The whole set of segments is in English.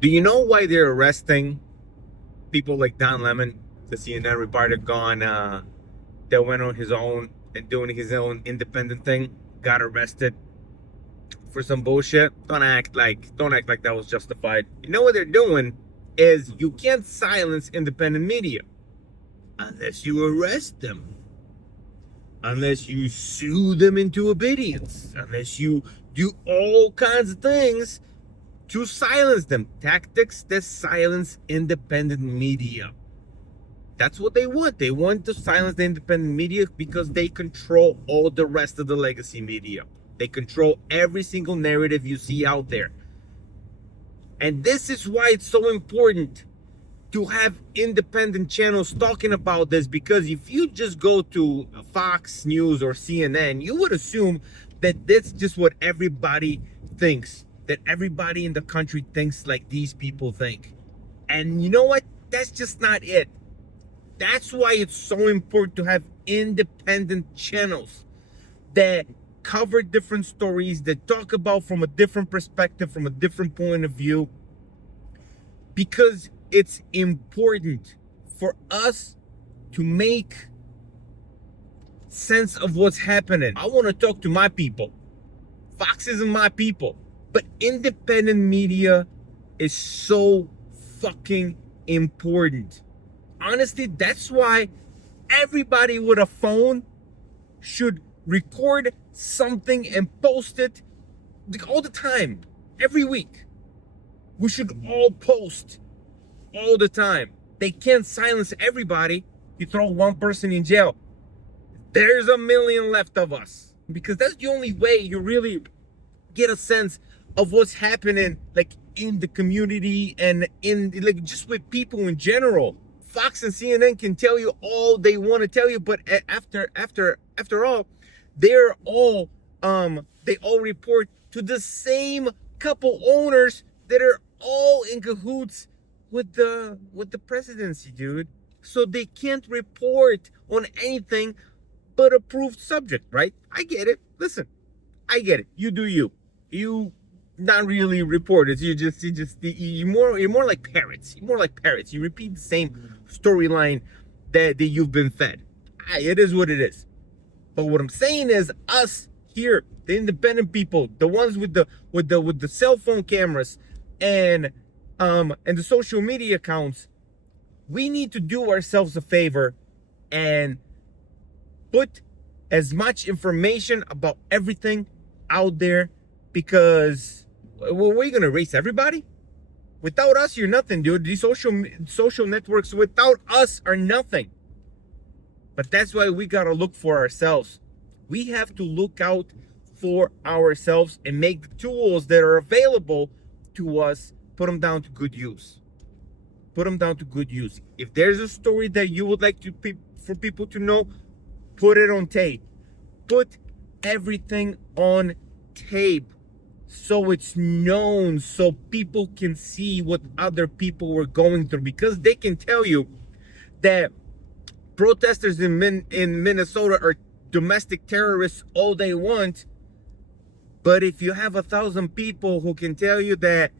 Do you know why they're arresting people like Don Lemon, the CNN reporter gone that went on his own and doing his own independent thing, got arrested for some bullshit? Don't act like that was justified. You know what they're doing is you can't silence independent media unless you arrest them, unless you sue them into obedience, unless you do all kinds of things to silence them. Tactics that silence independent media. That's what they want. They want to silence the independent media because they control all the rest of the legacy media. They control every single narrative you see out there. And this is why it's so important to have independent channels talking about this, because if you just go to Fox News or CNN, you would assume that that's just what everybody thinks, that everybody in the country thinks like these people think. And you know what? That's just not it. That's why it's so important to have independent channels that cover different stories, that talk about from a different perspective, from a different point of view, because it's important for us to make sense of what's happening. I want to talk to my people. Fox isn't my people, but independent media is so fucking important. Honestly, that's why everybody with a phone should record something and post it all the time, every week. We should all post all the time. They can't silence everybody. You throw one person in jail, there's a million left of us, because that's the only way you really get a sense of what's happening, like in the community and in like just with people in general. Fox and CNN can tell you all they want to tell you, but after all, they're all they all report to the same couple owners that are all in cahoots with the presidency, dude. So they can't report on anything but approved subject, right? I get it. Listen, I get it. You do you. You not really reporters. You're more like parrots. You're more like parrots. You repeat the same storyline that you've been fed. It is what it is. But what I'm saying is, us here, the independent people, the ones with the cell phone cameras and the social media accounts, we need to do ourselves a favor and put as much information about everything out there, because we're gonna erase everybody. Without us, you're nothing, dude. These social networks without us are nothing. But that's why we gotta look for ourselves. We have to look out for ourselves and make the tools that are available to us, put them down to good use. Put them down to good use. If there's a story that you would like for people to know, put it on tape. Put everything on tape so it's known, so people can see what other people were going through, because they can tell you that protesters in Minnesota are domestic terrorists all they want. But if you have 1,000 people who can tell you that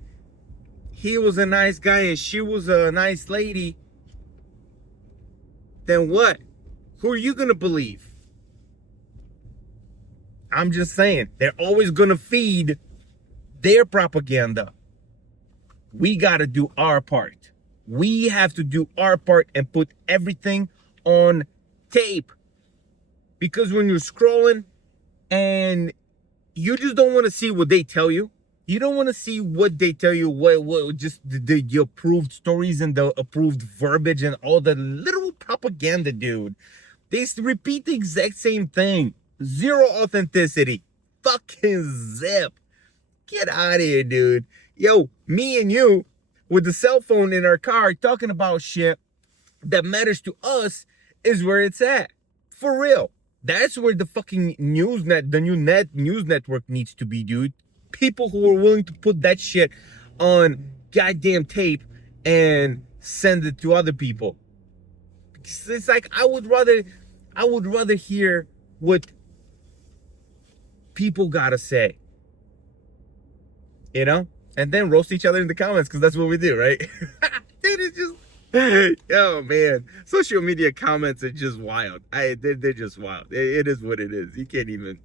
he was a nice guy and she was a nice lady, then what? Who are you gonna believe? I'm just saying, they're always gonna feed their propaganda. We gotta do our part. We have to do our part and put everything on tape. Because when you're scrolling and you just don't want to see what they tell you, you don't want to see what they tell you, what just the approved stories and the approved verbiage and all the literal propaganda, dude. They repeat the exact same thing. Zero authenticity. Fucking zip. Get out of here, dude. Yo, me and you with the cell phone in our car talking about shit that matters to us is where it's at. For real. That's where the fucking the news network needs to be, dude. People who are willing to put that shit on goddamn tape and send it to other people. It's like I would rather hear what people gotta say. You know? and then roast each other in the comments, because that's what we do, right? Dude, it's just, oh man, social media comments are just wild. They're just wild. It is what it is. You can't even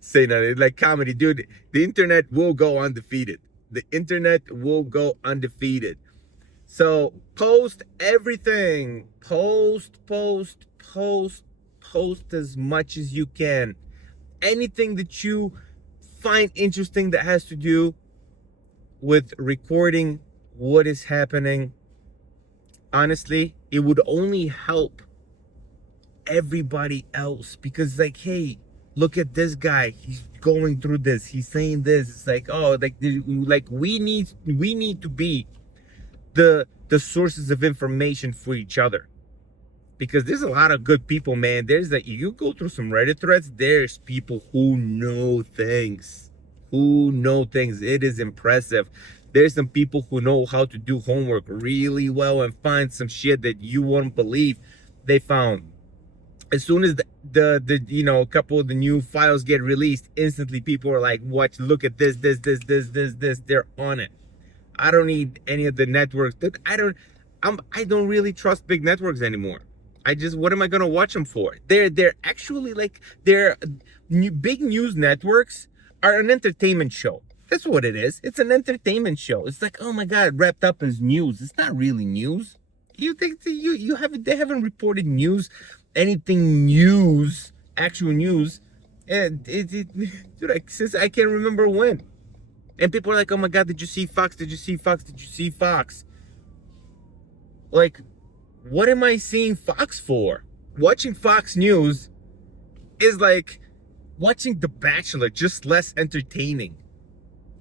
say nothing. It's like comedy, dude. The internet will go undefeated. The internet will go undefeated. So post everything. Post as much as you can. Anything that you find interesting that has to do with recording what is happening, honestly, it would only help everybody else, because like, hey, look at this guy, he's going through this, he's saying this. It's like, oh, like we need to be the sources of information for each other, because there's a lot of good people, man. There's that, you go through some Reddit threads, there's people who know things. It is impressive. There's some people who know how to do homework really well and find some shit that you won't believe they found. As soon as the you know, a couple of the new files get released, instantly people are like, watch, look at this. They're on it. I don't need any of the networks. I don't really trust big networks anymore. What am I gonna watch them for? They're actually like, big news networks are an entertainment show. That's what it is. It's an entertainment show. It's like, oh my God, wrapped up as news. It's not really news. You think they haven't reported news, anything news, actual news, and dude, since I can't remember when. And people are like, oh my God, did you see Fox? Did you see Fox? Did you see Fox? Like, what am I seeing Fox for? Watching Fox News is like watching The Bachelor, just less entertaining.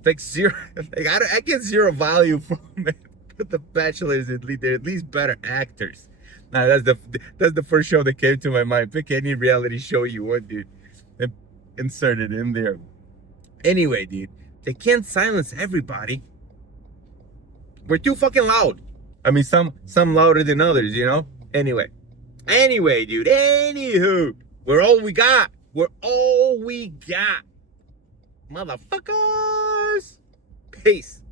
Like zero, like I get zero value from it. But The Bachelor is they're at least better actors. Now that's the first show that came to my mind. Pick any reality show you want, dude, and insert it in there. Anyway, dude, they can't silence everybody. We're too fucking loud. I mean, some louder than others, you know. Anyway, dude. Anywho, we're all we got. Motherfuckers. Peace.